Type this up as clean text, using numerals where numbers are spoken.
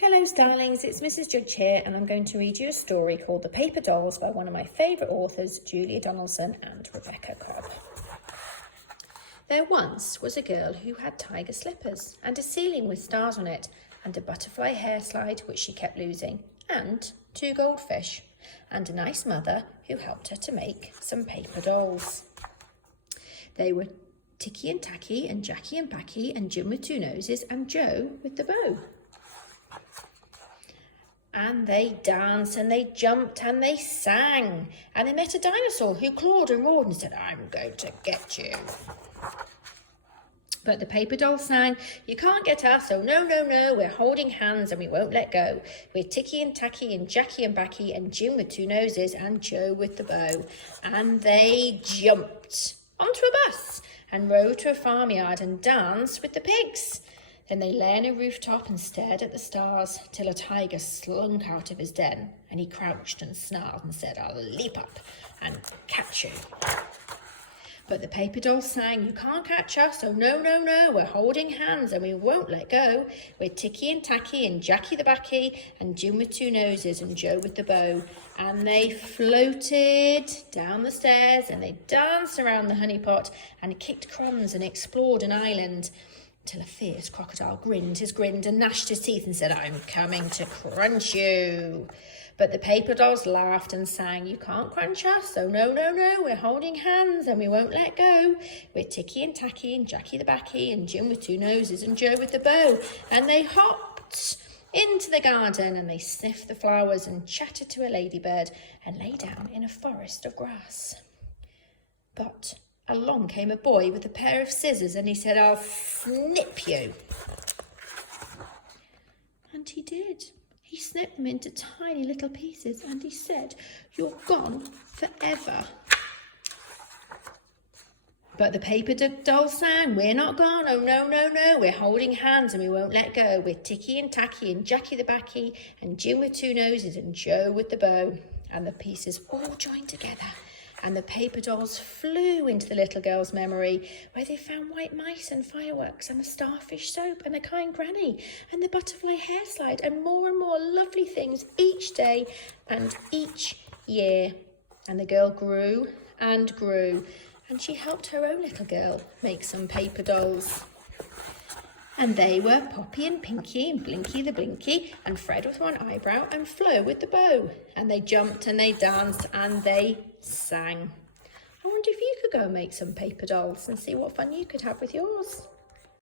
Hello darlings, it's Mrs Judge here and I'm going to read you a story called The Paper Dolls by one of my favourite authors, Julia Donaldson and Rebecca Cobb. There once was a girl who had tiger slippers and a ceiling with stars on it and a butterfly hair slide which she kept losing and 2 goldfish and a nice mother who helped her to make some paper dolls. They were Ticky and Tacky and Jackie and Packy and Jim with 2 noses and Joe with the bow. And they danced and they jumped and they sang. And they met a dinosaur who clawed and roared and said, "I'm going to get you." But the paper doll sang, "You can't get us, oh no, no, no, we're holding hands and we won't let go. We're Ticky and Tacky and Jackie and Backy and Jim with 2 noses and Joe with the bow." And they jumped onto a bus and rode to a farmyard and danced with the pigs. Then they lay on a rooftop and stared at the stars till a tiger slunk out of his den and he crouched and snarled and said, "I'll leap up and catch you." But the paper doll sang, "You can't catch us, oh no, no, no, we're holding hands and we won't let go. We're Ticky and Tacky and Jackie the Backy and Jim with 2 noses and Joe with the bow." And they floated down the stairs and they danced around the honey pot and kicked crumbs and explored an island till a fierce crocodile grinned and gnashed his teeth and said, "I'm coming to crunch you." But the paper dolls laughed and sang, "You can't crunch us, oh no, no, no, we're holding hands and we won't let go. We're Ticky and Tacky and Jackie the Backy and Jim with 2 noses and Joe with the bow." And they hopped into the garden and they sniffed the flowers and chatted to a ladybird and lay down in a forest of grass. But along came a boy with a pair of scissors and he said, "I'll snip you." And he did. He snipped them into tiny little pieces and he said, "You're gone forever." But the paper doll sang, "We're not gone, oh no, no, no, we're holding hands and we won't let go. We're Ticky and Tacky and Jackie the Backy and Jim with 2 noses and Joe with the bow." And the pieces all joined together and the paper dolls flew into the little girl's memory, where they found white mice and fireworks and a starfish soap and a kind granny and the butterfly hair slide and more lovely things each day and each year. And the girl grew and grew and she helped her own little girl make some paper dolls. And they were Poppy and Pinky and Blinky the Blinky and Fred with 1 eyebrow and Flo with the bow. And they jumped and they danced and they sang. I wonder if you could go and make some paper dolls and see what fun you could have with yours.